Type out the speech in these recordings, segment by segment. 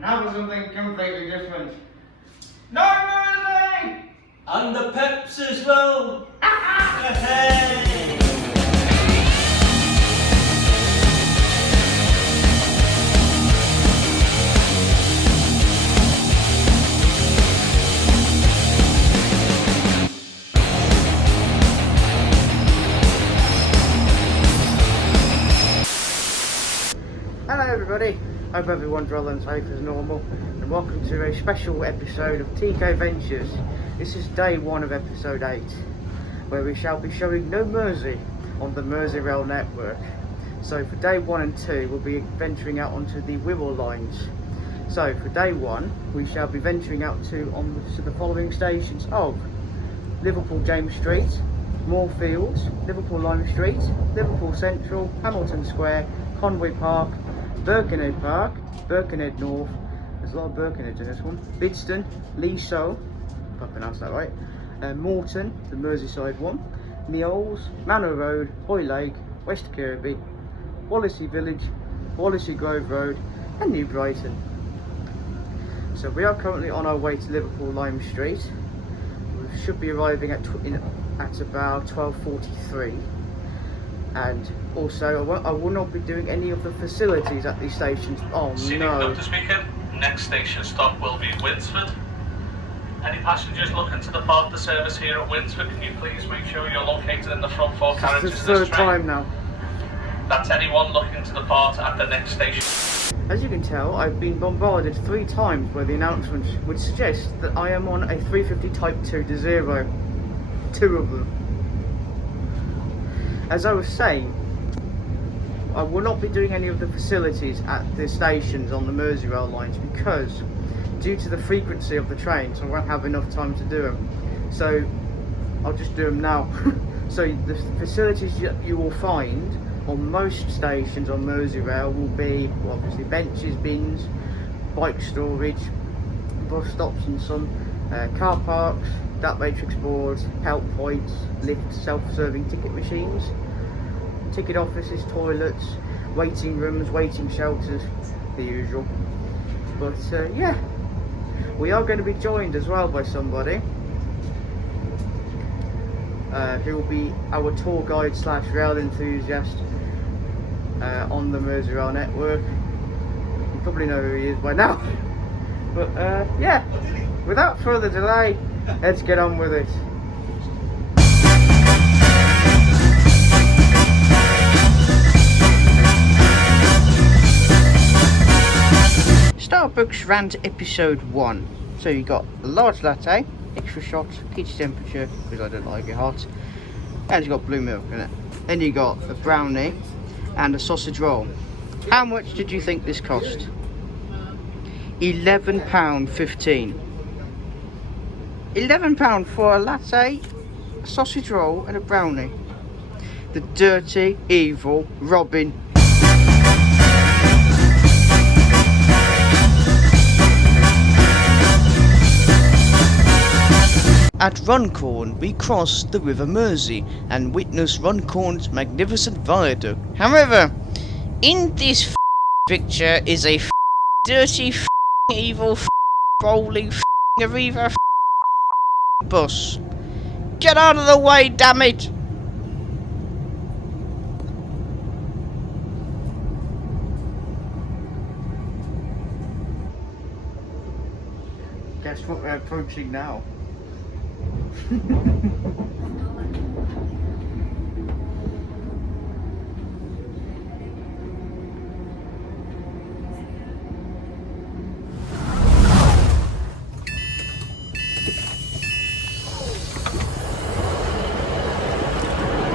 Now for something completely different. No Mersey! And the Peps as well! Hey! Hello everybody, hope everyone's well and safe as normal, and welcome to a special episode of Tico Ventures. This is day one of episode 8, where we shall be showing No Mersey on the Merseyrail Network. So for day 1 and 2 we'll be venturing out onto the Wirral lines. So for day 1 we shall be venturing out to the following stations of Liverpool James Street, Moorfields, Liverpool Lime Street, Liverpool Central, Hamilton Square, Conway Park, Birkenhead Park, Birkenhead North, there's a lot of Birkenheads in this one, Bidston, Leasowe, if I pronounced that right, Moreton, the Merseyside one, Meols, Manor Road, Hoylake, West Kirby, Wallasey Village, Wallasey Grove Road and New Brighton. So we are currently on our way to Liverpool Lime Street. We should be arriving at about 12:43. And also, I will not be doing any of the facilities at these stations. Oh no! To speaking. Next station stop will be Winsford. Any passengers looking to depart the service here at Winsford, can you please make sure you're located in the front 4 carriages? It's the third time now. That's anyone looking to depart at the next station. As you can tell, I've been bombarded 3 times by the announcements which suggest that I am on a 350 Type 2 to 0. 2 of them. As I was saying, I will not be doing any of the facilities at the stations on the Merseyrail lines because due to the frequency of the trains I won't have enough time to do them. So I'll just do them now. So the facilities you will find on most stations on Merseyrail will be, well, obviously benches, bins, bike storage, bus stops and some, car parks, dark matrix boards, help points, lifts, self-serving ticket machines, ticket offices, toilets, waiting rooms, waiting shelters, the usual. But yeah, we are going to be joined as well by somebody who will be our tour guide slash rail enthusiast on the Merseyrail Network. You probably know who he is by now. But yeah, without further delay, let's get on with it. Starbucks rant episode 1. So you got a large latte, extra shot, keeps temperature because I don't like it hot, and it's got blue milk in it. Then you got a brownie and a sausage roll. How much did you think this cost? £11.15. £11 for a latte, a sausage roll and a brownie. The dirty, evil Robin. At Runcorn, we cross the River Mersey and witness Runcorn's magnificent viaduct. However, in this picture is a dirty, evil, rolling, Arriva bus. Get out of the way, damn it! Guess what we're approaching now?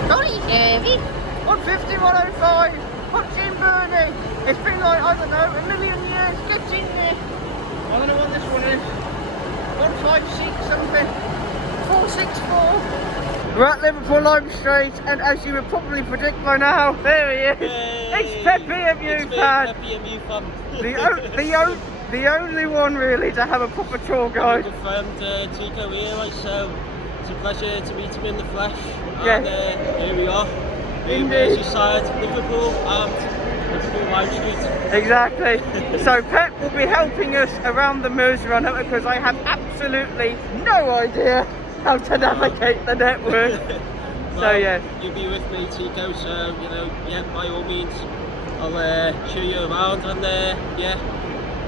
Sorry, Kirby. 150, 105. What's in Bernie? It's been like, I don't know, a million years. Get in there. I don't know what this one is. 156 something. 464. We're at Liverpool Lime Street, and as you would probably predict by now, there he is. Yay. It's PEP EMU FAN. PEP EMU FAN. The only one really to have a proper tour guide. Good friend Tico here, like, so it's a pleasure to meet him in the flesh. Yeah. And here we are. Indeed. Merseyside, Liverpool, and Liverpool Lime Street. Exactly. So Pep will be helping us around the Merseyrail network because I have absolutely no idea how to navigate the network. Well, So yeah. You'll be with me, Tico, so, you know, yeah, by all means, I'll show you around, and yeah,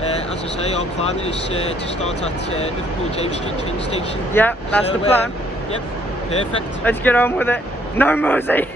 as I say, our plan is to start at Liverpool James Street train station. Yeah, that's the plan. Yep, perfect. Let's get on with it. No Mersey!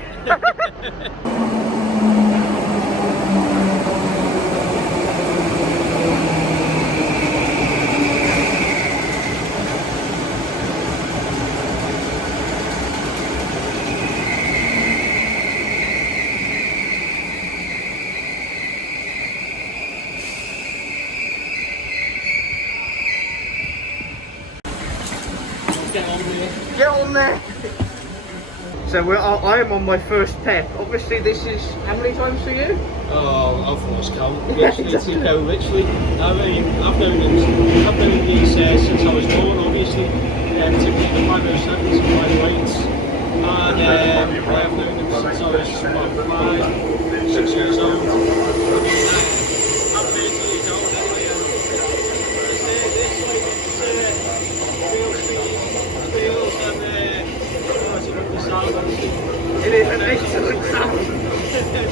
Get on there. Get on there! So I am on my first PEP. Obviously this is, how many times for you? Oh, I've lost count. Literally, Tico, literally. I've known these since I was born, obviously. Particularly the 507s and 508s. And I've known them since I was about 5, 6 years old. I'm 30 years old anyway. It is an excellent sound. It is.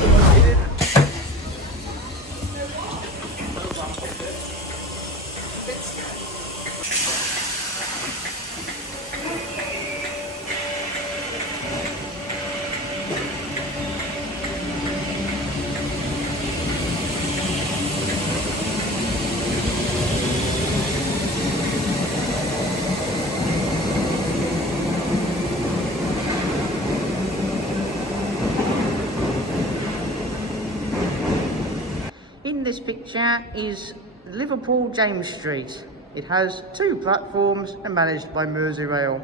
In this picture is Liverpool James Street. It has 2 platforms and managed by Merseyrail.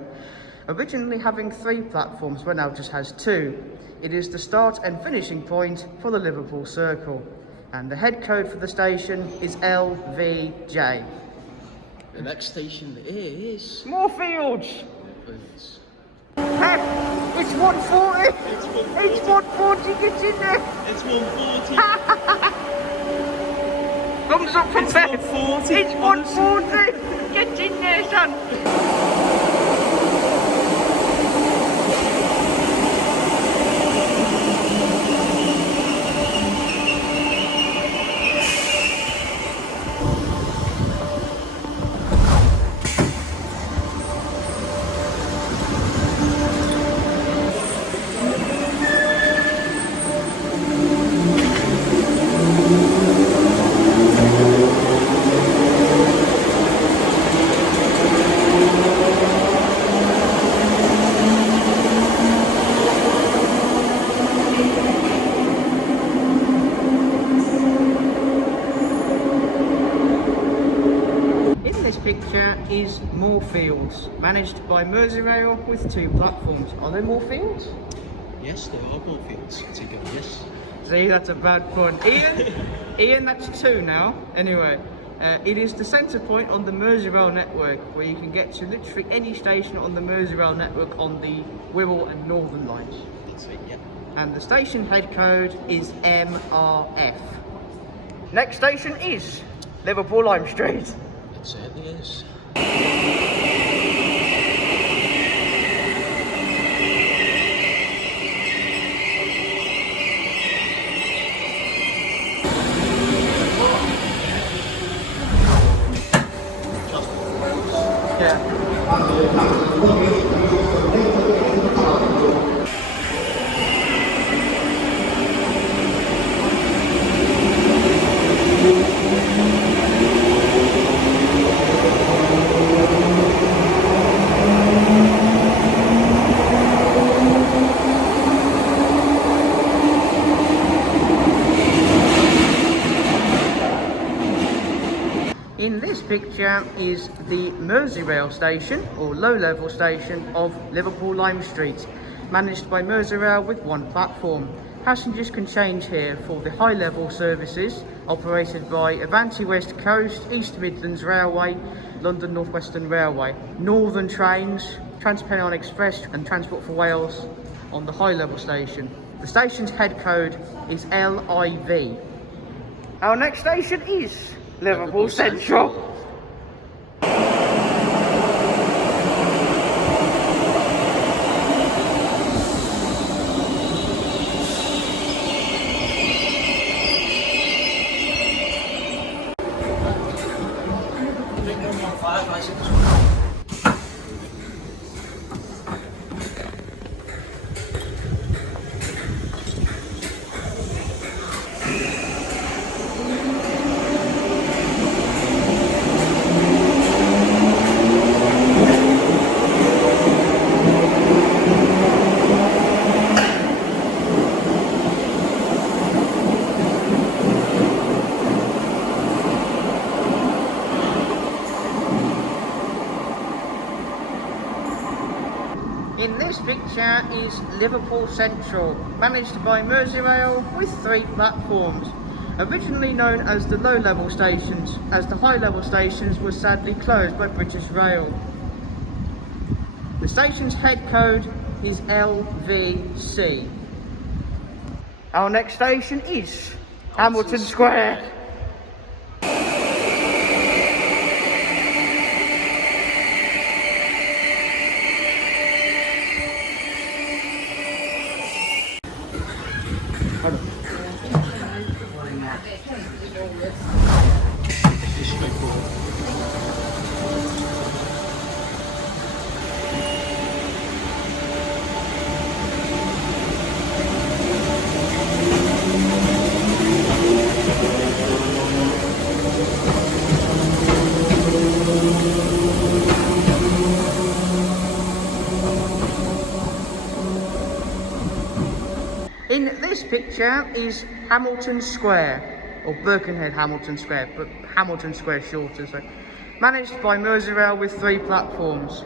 Originally having 3 platforms, but now just has 2. It is the start and finishing point for the Liverpool Circle. And the head code for the station is LVJ. The next station is Moorfields! Moorfields. Heck, it's 140! It's 140, get in there! It's 140. Thumbs up from It's Beth. 140. It's 140! Get in there, son! Picture is Moorfields, managed by Merseyrail with 2 platforms. Are there Moorfields? Yes, there are Moorfields. Tico, yes. See, that's a bad pun. Ian, that's 2 now. Anyway, it is the centre point on the Merseyrail Network, where you can get to literally any station on the Merseyrail Network on the Wirral and Northern lines. That's it, yep. And the station head code is MRF. Next station is Liverpool Lime Street. It certainly is. In this picture is the Merseyrail station, or low-level station, of Liverpool Lime Street, managed by Merseyrail with 1 platform. Passengers can change here for the high-level services operated by Avanti West Coast, East Midlands Railway, London North Western Railway, Northern Trains, Trans-Pennine Express and Transport for Wales on the high-level station. The station's head code is LIV. Our next station is Liverpool Central. In this picture is Liverpool Central, managed by Merseyrail with 3 platforms. Originally known as the low-level stations, as the high-level stations were sadly closed by British Rail. The station's head code is LVC. Our next station is Hamilton Square. In this picture is Hamilton Square, or Birkenhead Hamilton Square, but Hamilton Square shorter, so managed by Merseyrail with 3 platforms.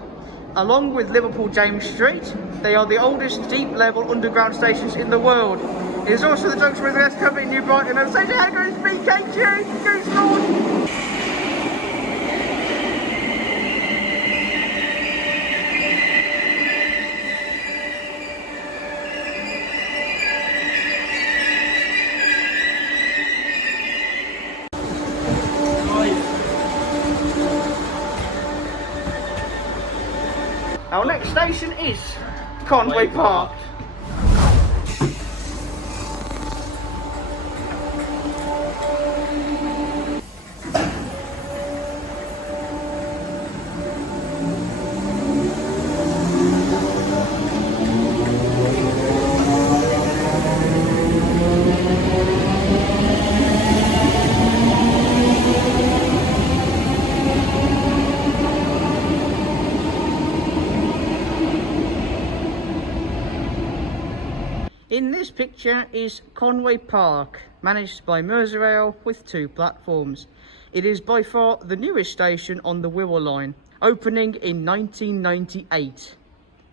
Along with Liverpool James Street, they are the oldest deep-level underground stations in the world. It is also the junction with the West Kirby in New Brighton, and station head goes BKG, goes north. Our next station is Conway Park. In this picture is Conway Park, managed by Merseyrail with 2 platforms. It is by far the newest station on the Wirral line, opening in 1998,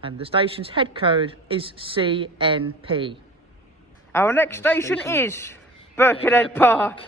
and the station's head code is CNP. Our next station is Birkenhead Park.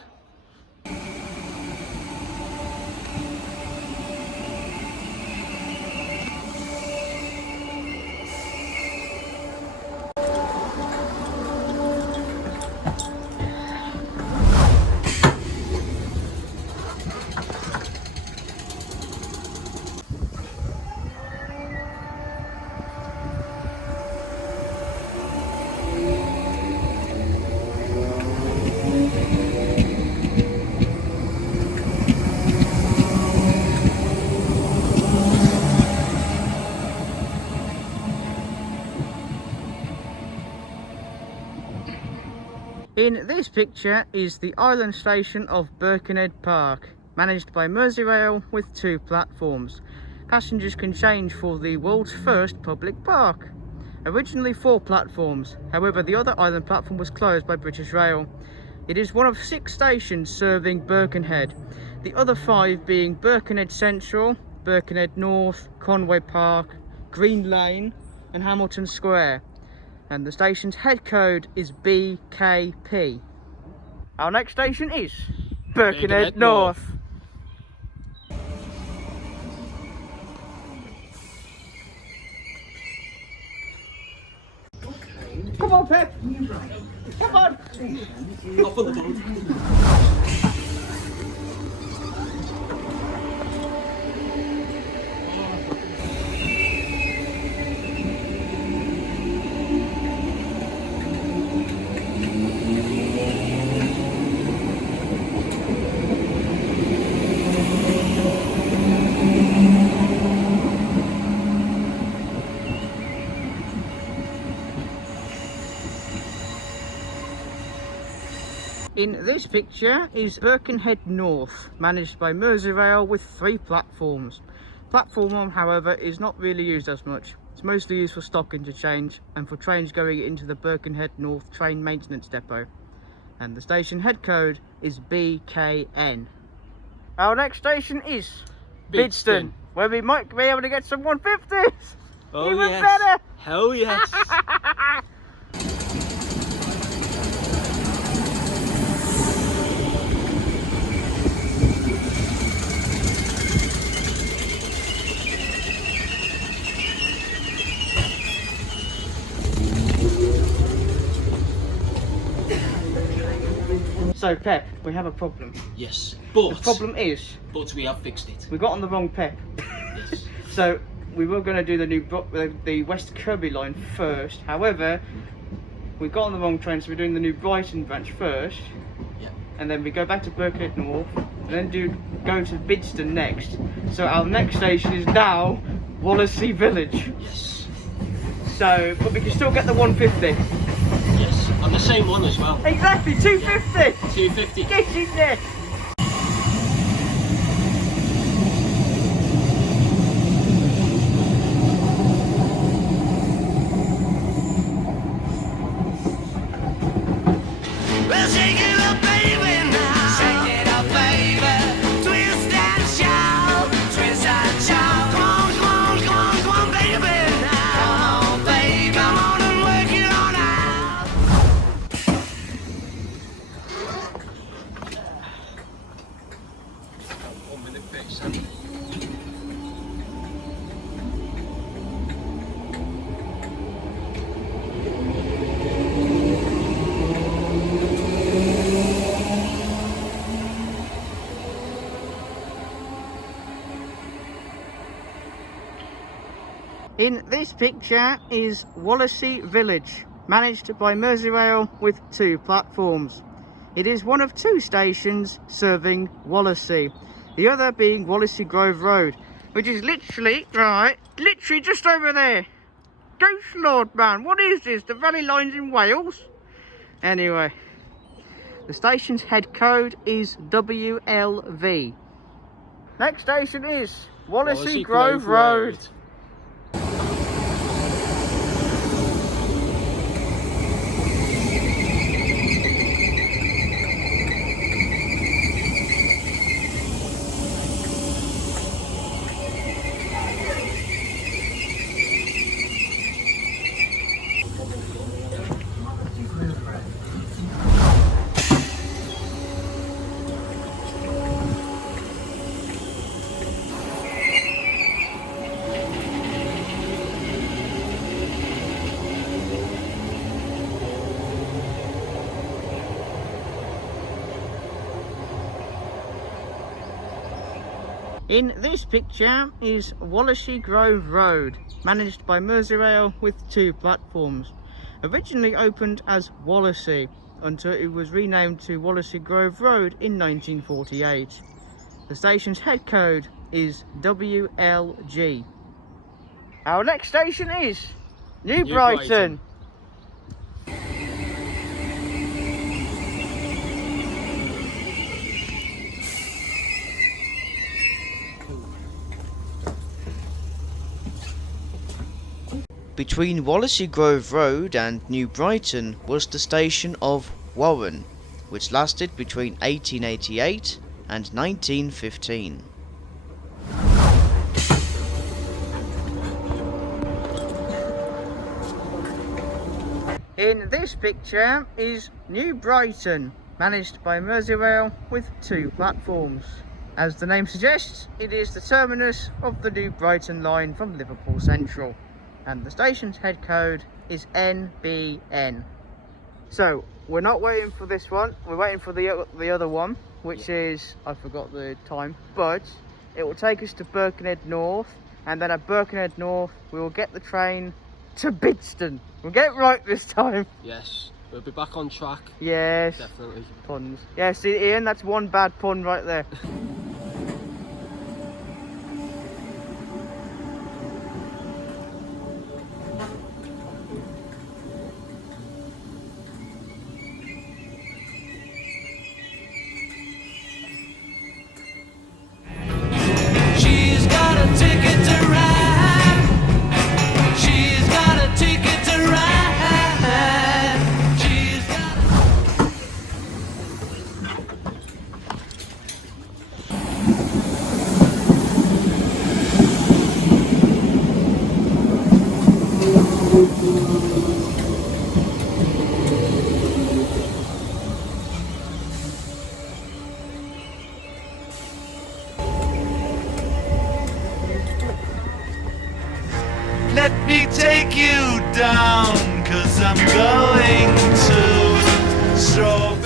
In this picture is the island station of Birkenhead Park, managed by Merseyrail with 2 platforms. Passengers can change for the world's first public park. Originally 4 platforms, however the other island platform was closed by British Rail. It is one of 6 stations serving Birkenhead, the other 5 being Birkenhead Central, Birkenhead North, Conway Park, Green Lane and Hamilton Square. And the station's head code is BKP. Our next station is Birkenhead North. Okay. Come on, Pep. Come on. Up on the boat. In this picture is Birkenhead North, managed by Merseyrail with 3 platforms. Platform 1, however, is not really used as much. It's mostly used for stock interchange and for trains going into the Birkenhead North train maintenance depot. And the station head code is BKN. Our next station is Bidston, where we might be able to get some 150s. Oh, Even yes. better. Hell yes. So Pep, we have a problem. Yes. The problem is But we have fixed it. we got on the wrong Pep. Yes. So we were going to do the West Kirby line first. However, we got on the wrong train, so we're doing the new Brighton branch first. Yeah. And then we go back to Birkenhead North, and then go to Bidston next. So our next station is now Wallasey Village. Yes. So, but we can still get the 150. Yes. On the same one as well. Exactly, 250. 250. Get in there. Well, shake it up, baby, now. Shake it up, baby. Twist and shout. Twist and shout. Come on, come on, come on, come on, baby, now. Come on, baby. Come on and work it on out. 1 minute 37. In this picture is Wallasey Village, managed by Merseyrail with 2 platforms. It is one of 2 stations serving Wallasey, the other being Wallasey Grove Road, which is literally just over there. Ghost Lord, man, what is this? The Valley Line's in Wales? Anyway, the station's head code is WLV. Next station is Wallasey Grove Road. In this picture is Wallasey Grove Road, managed by Merseyrail with 2 platforms. Originally opened as Wallasey until it was renamed to Wallasey Grove Road in 1948. The station's head code is WLG. Our next station is New Brighton. Between Wallasey Grove Road and New Brighton was the station of Warren, which lasted between 1888 and 1915. In this picture is New Brighton, managed by Merseyrail with 2 platforms. As the name suggests, it is the terminus of the New Brighton line from Liverpool Central, and the station's head code is NBN. So we're not waiting for this one, we're waiting for the other one, which is, I forgot the time, but it will take us to Birkenhead North, and then at Birkenhead North we will get the train to Bidston. We'll get it right this time. Yes, we'll be back on track. Yes. Definitely. Puns. Yeah, see Ian, that's one bad pun right there. She's got a ticket to ride. She's got a ticket to ride. She's got Let me take you down, 'cause I'm going to Strawberry.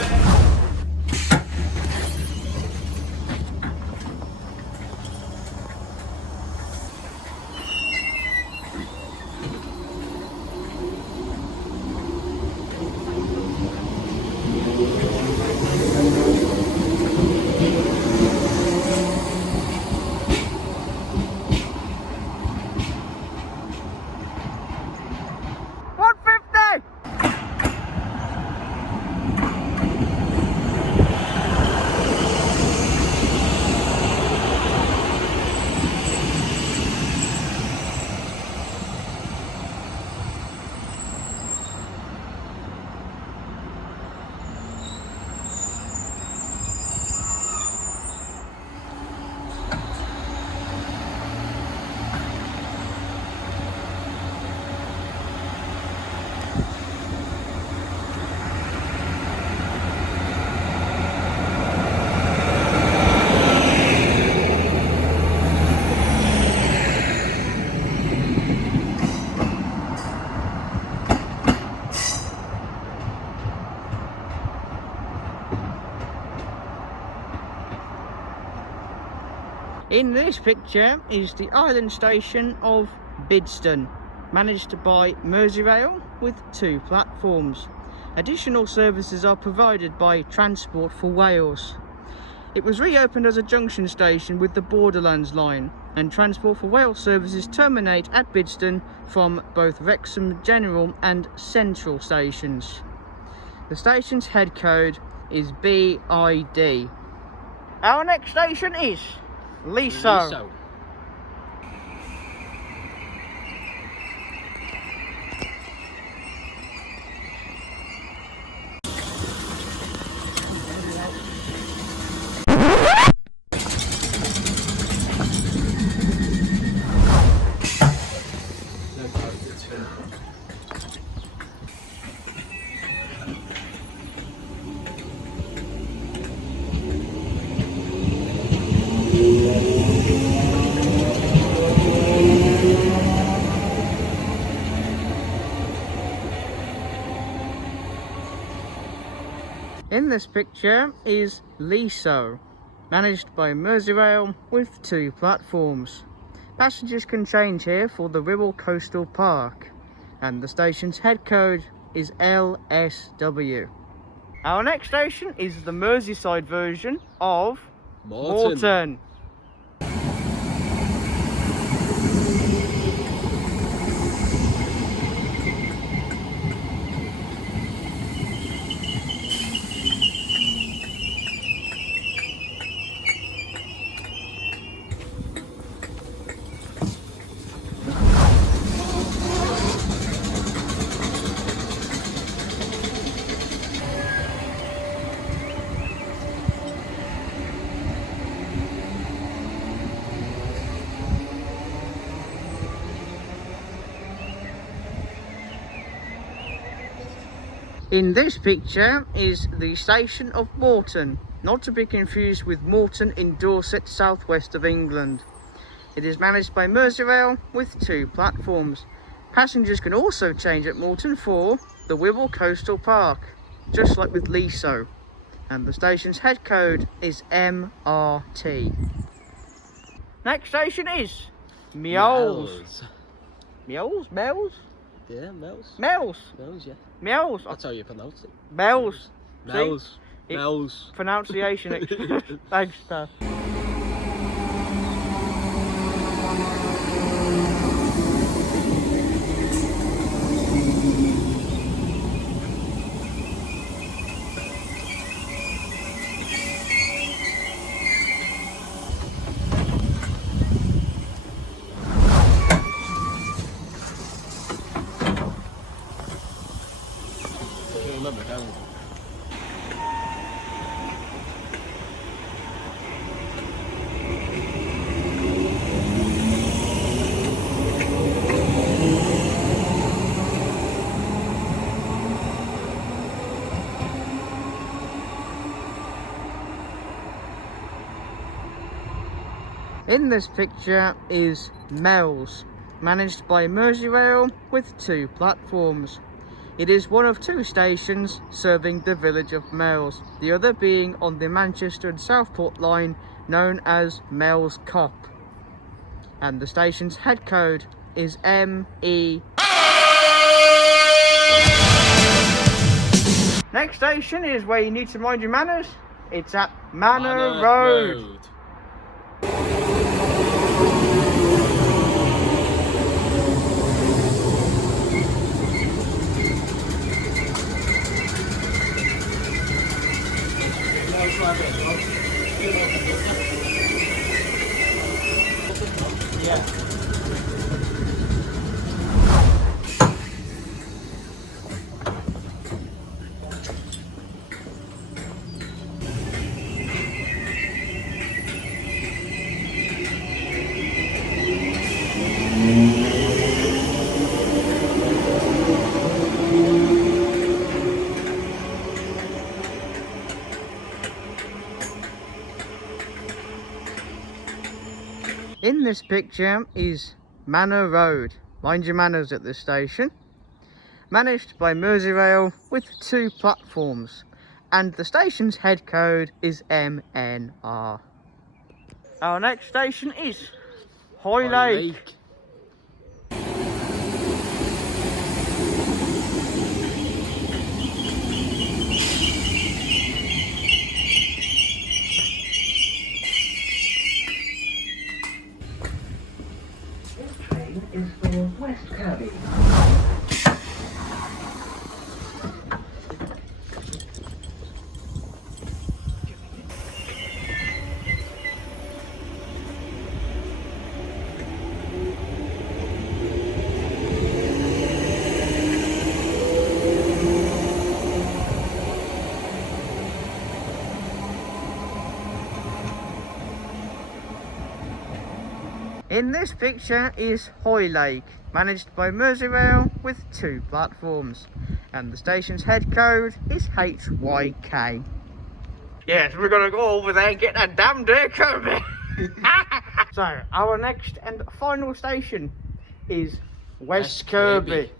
In this picture is the island station of Bidston, managed by Merseyrail with 2 platforms. Additional services are provided by Transport for Wales. It was reopened as a junction station with the Borderlands line, and Transport for Wales services terminate at Bidston from both Wrexham General and Central stations. The station's head code is BID. Our next station is Leasowe. In this picture is Leasowe, managed by Merseyrail with 2 platforms. Passengers can change here for the Wirral Coastal Park, and the station's head code is LSW. Our next station is the Merseyside version of Moreton. In this picture is the station of Moreton, not to be confused with Moreton in Dorset, southwest of England. It is managed by Merseyrail with 2 platforms. Passengers can also change at Moreton for the Wirral Coastal Park, just like with Leasowe. And the station's head code is MRT. Next station is Meols. Meols? Meols? Yeah, Meols. Meols. Meols, yeah. Meols. That's how you pronounce it. Meols. Meols. See? Meols. Pronunciation. Thanks, Dad. Remember, don't you? In this picture is Meols, managed by Merseyrail with 2 platforms. It is one of 2 stations serving the village of Meols, the other being on the Manchester and Southport line known as Meols Cop. And the station's head code is ME. Next station is where you need to mind your manners. It's at Manor Road. Yeah. In this picture is Manor Road. Mind your manners at this station. Managed by Merseyrail with 2 platforms. And the station's head code is MNR. Our next station is Hoylake. Is for West Kirby. In this picture is Hoylake, managed by Merseyrail with 2 platforms, and the station's head code is HYK. Yes, we're gonna go over there and get that damn dear Kirby. So, our next and final station is West Kirby.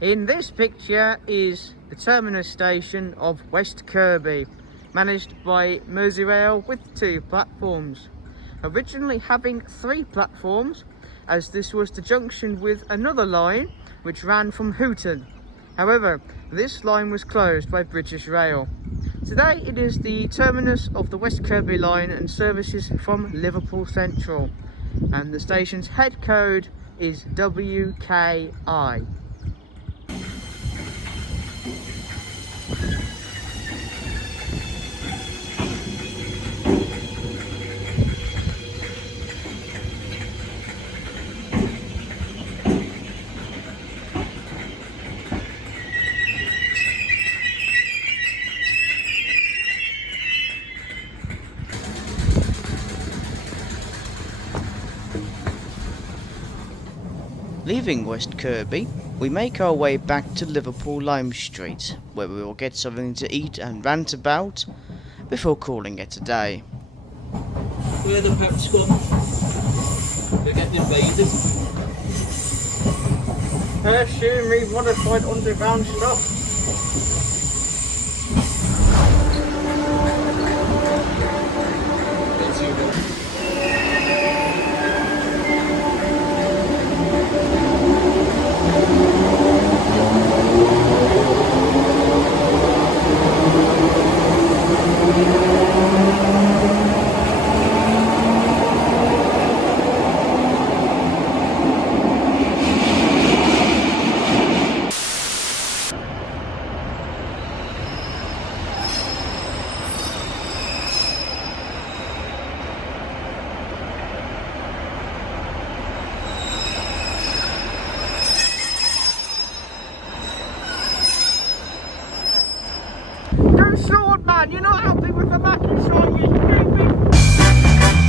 In this picture is the terminus station of West Kirby, managed by Merseyrail with 2 platforms. Originally having 3 platforms, as this was the junction with another line which ran from Hooton. However, this line was closed by British Rail. Today it is the terminus of the West Kirby line and services from Liverpool Central, and the station's head code is WKI. leaving West Kirby, we make our way back to Liverpool Lime Street, where we will get something to eat and rant about before calling it a day. Where the Pep Squad? They're getting invaded. Assume re-modified underground stuff. Go sword, man! You're not helping with the backing song, you stupid!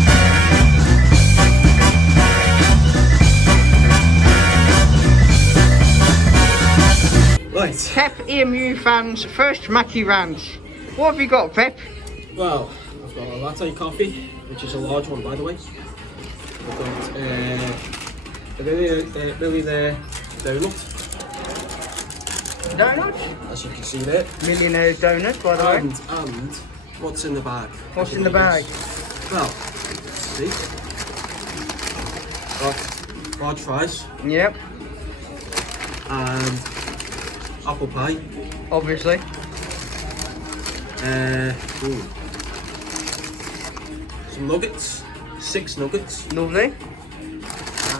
Right. Pep EMU fans, first Mackie rant. What have you got, Pep? Well, I've got a latte coffee, which is a large one, by the way. I've got a millionaire donut, Donut? as you can see there. Millionaire's donut, by the way. And what's in the bag? What's in the bag? Well, see, got large fries Yep, and apple pie. obviously. Some nuggets, 6 nuggets, Lovely,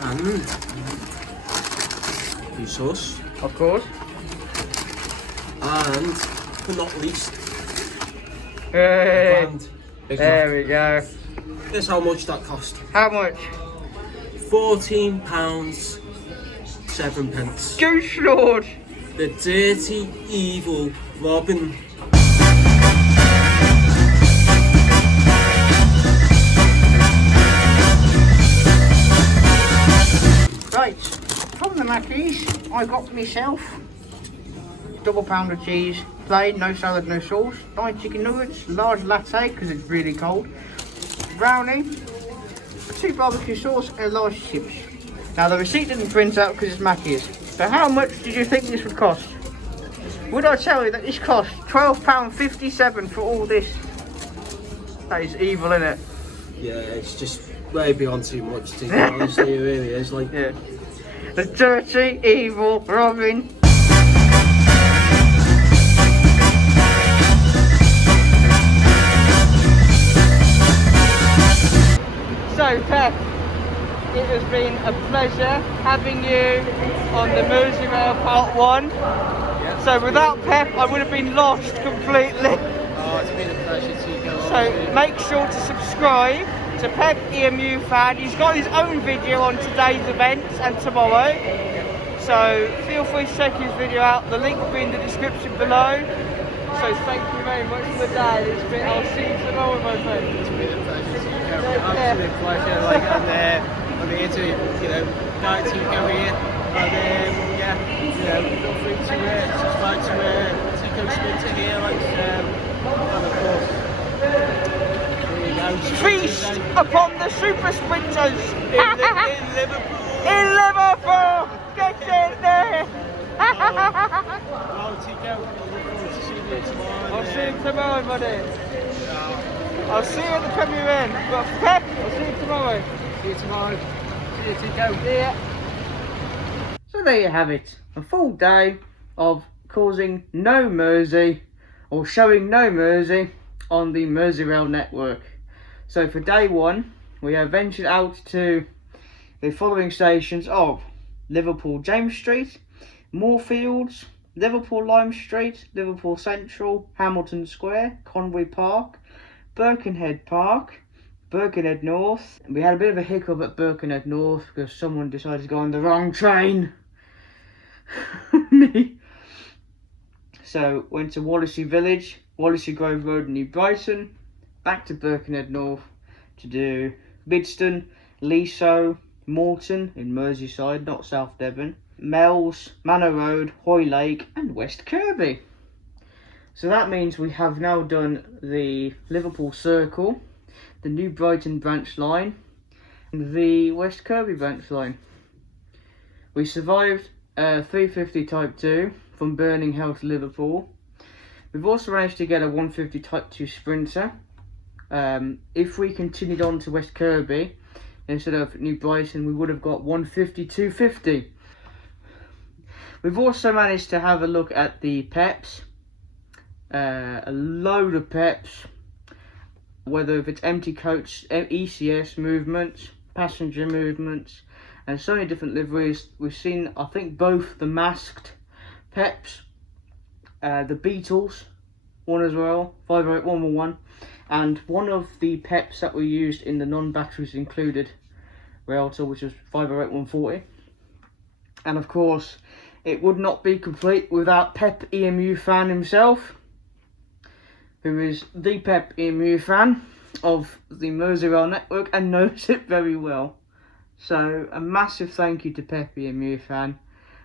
and pea sauce. of course. And, but not least, Hey, and Big there Mac. we go. Guess how much that cost? How much? £14, 7 pence. Goose Lord! The dirty, evil Robin. Right, from the Mackies, I got myself double pound of cheese, plain, no salad, no sauce, 9 chicken nuggets, large latte because it's really cold, brownie, 2 barbecue sauce and large chips. Now the receipt didn't print out because it's Mackies. So how much did you think this would cost? Would I tell you that this cost £12.57 for all this? That is evil, isn't it? Yeah, it's just way beyond too much, to be honest. It really is. Like, Yeah. The dirty, evil Robin. So Pep, it has been a pleasure having you on the Merseyrail Part 1. So without Pep, I would have been lost completely. oh, it's been a pleasure to go. So make sure to subscribe to PEP EMU FAN. He's got his own video on today's events and tomorrow. So feel free to check his video out. The link will be in the description below. So thank you very much for the day. I'll see you tomorrow, my friend. It's been a pleasure to go. Absolute pleasure. Like, I'm here to, guide Tico here. And yeah, feel free to subscribe to Tico Sprinter here. And of course, there you go. Feast upon the super sprinters in Liverpool. in Liverpool. Get in there. Well, Tico, I look forward to seeing you tomorrow. I'll see you tomorrow, buddy. I'll see you at the Premier Inn. But Pep, I'll see you tomorrow. See you tomorrow. See you, Tico. See ya. So there you have it. A full day of causing no Mersey or showing no Mersey on the Merseyrail Network. So for day 1, we have ventured out to the following stations of Liverpool James Street, Moorfields, Liverpool Lime Street, Liverpool Central, Hamilton Square, Conway Park, Birkenhead Park, Birkenhead North. We had a bit of a hiccup at Birkenhead North because someone decided to go on the wrong train. Me. So went to Wallasey Village, Wallasey Grove Road, New Brighton, back to Birkenhead North to do Bidston, Leasowe, Moreton in Merseyside, not South Devon, Meols, Manor Road, Hoylake and West Kirby. So that means we have now done the Liverpool Circle, the new Brighton branch line, and the West Kirby branch line. We survived 350 Type 2 from Birkenhead to Liverpool. We've also managed to get a 150 Type 2 Sprinter. If we continued on to West Kirby instead of New Brighton, we would have got 150 250. We've also managed to have a look at the PEPs, a load of PEPs, whether if it's empty coach, ECS movements, passenger movements, and so many different liveries. We've seen, I think, both the masked PEPs, the Beatles one as well, 508-111, and one of the PEPs that were used in the non-batteries included Railtor, which was 508-140. And of course, it would not be complete without PEP EMU FAN himself, who is the PEP EMU FAN of the Merseyrail Network and knows it very well. So a massive thank you to PEP EMU FAN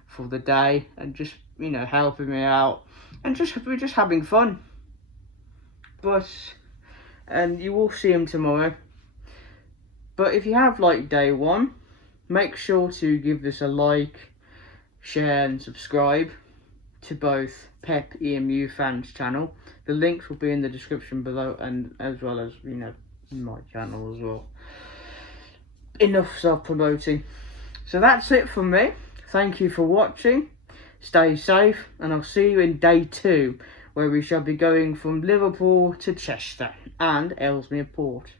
for the day and just, you know, helping me out, and we're just having fun. And you will see him tomorrow. But if you have liked day one, make sure to give this a like, share and subscribe to both PEP EMU Fan's channel. The links will be in the description below, and as well as, you know, my channel as well. Enough self-promoting. So that's it from me. Thank you for watching. Stay safe, and I'll see you in day 2, where we shall be going from Liverpool to Chester and Ellesmere Port.